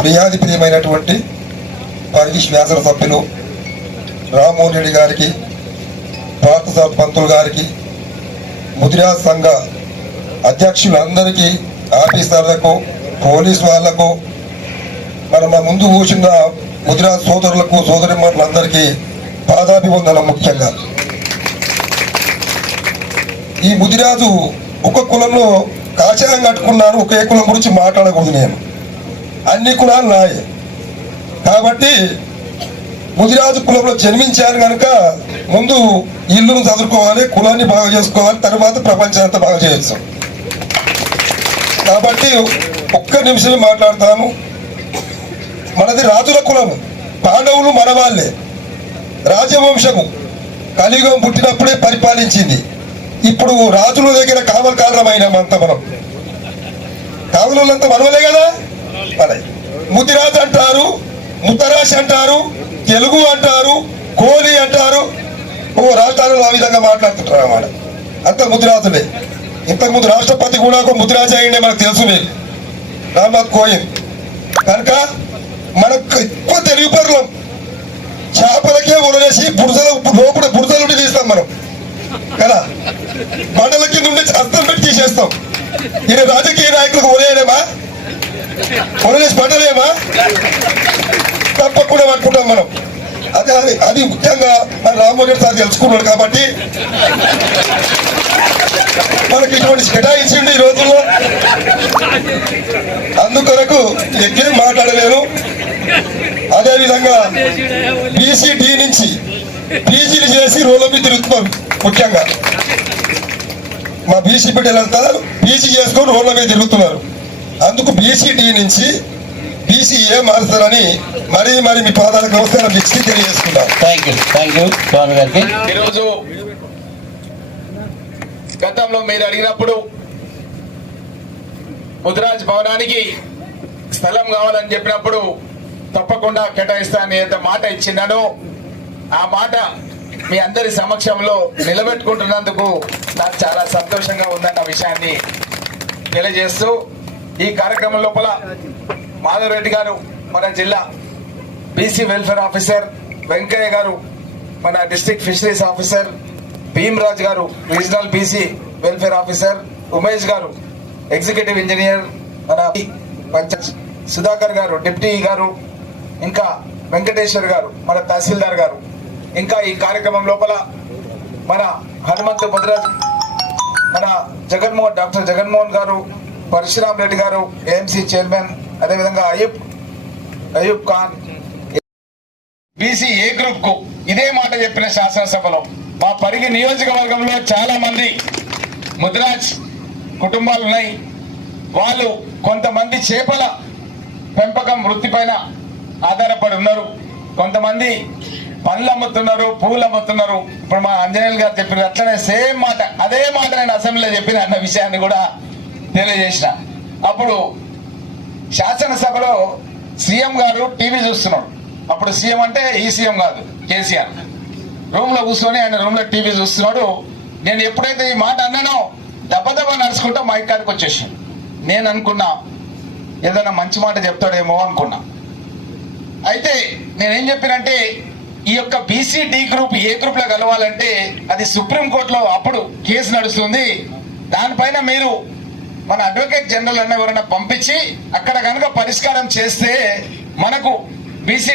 ప్రియాది ప్రియమైనటువంటి పరిగిష్ వ్యాసన సభ్యులు రామ్మోహన్ రెడ్డి గారికి, పార్థసారథి పంతులు గారికి, ముదిరాజ్ సంఘ అధ్యక్షులందరికీ, ఆఫీసర్లకు, పోలీసు వాళ్లకు, మన ముందు కూర్చున్న ముదిరాజ్ సోదరులకు, సోదరిమణులందరికీ పాదాభివందనం. ముఖ్యంగా ఈ ముదిరాజు ఒక కులంలో కాషాయం కట్టుకున్నాను, ఒకే కులం గురించి మాట్లాడకూడదు. నేను అన్ని కులాలు నాయే కాబట్టి ముదిరాజు కులంలో జన్మించాను కనుక ముందు ఇల్లును చదువుకోవాలి, కులాన్ని బాగా చేసుకోవాలి, తర్వాత ప్రపంచాన్ని బాగా చేయొచ్చు. కాబట్టి ఒక్క నిమిషమే మాట్లాడతాను. మనది రాజుల కులము, పాండవులు మన వాళ్ళే, రాజవంశము కలియుగం పుట్టినప్పుడే పరిపాలించింది. ఇప్పుడు రాజుల దగ్గర కావలకారణమైనామంతా మనం, కావలంతా మనవలే కదా. అదే ముదిరాజు అంటారు, ముత్తరాశి అంటారు, తెలుగు అంటారు, కోలి అంటారు. రాష్ట్రాలలో ఆ విధంగా మాట్లాడుతుంటారు అన్నమాట. అంత ముదిరాజులే. ఇంతకుముందు రాష్ట్రపతి కూడా ఒక ముదిరాజు అయ్యిండే మనకు తెలుసు, మీరు రామ్నాథ్ కోవింద్. కనుక మనకు ఎక్కువ తెలుగు పరులం. చేపలకే వదిలేసి బురదల లోపల బురదలుండి తీస్తాం మనం కదా, బండల కింద ఉండి అస్తం పెట్టి తీసేస్తాం. ఈయన రాజకీయ నాయకులకు వదిలేయలేమా, వదిలేసి పడలేమా? తప్పకుండా పట్టుకుంటాం మనం. అది ముఖ్యంగా మన రామ్మోహన్ రెడ్డి సార్ తెలుసుకున్నాడు కాబట్టి మనకి ఇటువంటి కేటాయించింది ఈ రోజుల్లో. అందుకొరకు ఎక్కువ మాట్లాడలేను. అదేవిధంగా బీసీడీ నుంచి పీజీలు చేసి రోడ్ల మీద తిరుగుతున్నారు. ముఖ్యంగా మా బీసీ బిడ్డలంతా పీజీ చేసుకొని రోడ్ల మీద తిరుగుతున్నారు. అందుకు బీసీడీ నుంచి బీసీఏ మారుతారని మరి మీ పాదాలకు నమస్కారం ఇచ్చి తెలియజేసుకున్నాను. ఈరోజు గతంలో మీరు అడిగినప్పుడు ముదిరాజ్ భవనానికి స్థలం కావాలని చెప్పినప్పుడు తప్పకుండా కేటాయిస్తానని ఏదైతే మాట ఇచ్చినానో ఆ మాట మీ అందరి సమక్షంలో నిలబెట్టుకుంటున్నందుకు నాకు చాలా సంతోషంగా ఉందన్న విషయాన్ని తెలియజేస్తూ, ఈ కార్యక్రమం లోపల మాధవ్ రెడ్డి గారు మన జిల్లా బీసీ వెల్ఫేర్ ఆఫీసర్, వెంకయ్య గారు మన డిస్ట్రిక్ట్ ఫిషరీస్ ఆఫీసర్, భీమరాజ్ గారు regional BC welfare officer, Umesh గారు ఎగ్జిక్యూటివ్ ఇంజనీర్, మన పంచాయత్ సుధాకర్ గారు డిప్యూటీ గారు, ఇంకా వెంకటేశ్వర్ గారు మన తహసీల్దార్ గారు, ఇంకా ఈ కార్యక్రమం లోపల మన హనుమంతు ముదిరాజ్, మన డాక్టర్ జగన్మోహన్ గారు, పరశురామ్ రెడ్డి గారు ఏఎంసీ చైర్మన్, అదేవిధంగా Ayub Khan. BC A group కు ఇదే మాట చెప్పిన శాసనసభలో మా పరిగి నియోజకవర్గంలో చాలా మంది ముదిరాజ్ కుటుంబాలు ఉన్నాయి. వాళ్ళు కొంతమంది చేపల పెంపకం వృత్తి పైన ఆధారపడి ఉన్నారు, కొంతమంది పండ్లు అమ్ముతున్నారు, పూలు అమ్ముతున్నారు. ఇప్పుడు మా ఆంజనేయులు గారు చెప్పిన అట్లనే సేమ్ మాట, అదే మాట నేను అసెంబ్లీలో చెప్పిన అన్న విషయాన్ని కూడా తెలియజేసిన. అప్పుడు శాసనసభలో సీఎం గారు టీవీ చూస్తున్నాడు. అప్పుడు సీఎం అంటే ఈ సీఎం కాదు, కేసీఆర్ రూమ్ లో కూర్చొని ఆయన రూమ్ లో టీవీ చూస్తున్నాడు. నేను ఎప్పుడైతే ఈ మాట అన్నానో దెబ్బ నడుచుకుంటా మైక్ కాడికి వచ్చేసాను. నేను అనుకున్నా ఏదైనా మంచి మాట చెప్తాడేమో అనుకున్నా. అయితే నేనేం చెప్పినంటే ఈ యొక్క బీసీడీ గ్రూప్ ఏ గ్రూప్ లో కలవాలంటే అది సుప్రీంకోర్టులో అప్పుడు కేసు నడుస్తుంది. దానిపైన మీరు మన అడ్వకేట్ జనరల్ అన్న ఎవరైనా పంపించి అక్కడ కనుక పరిష్కారం చేస్తే మనకు బీసీ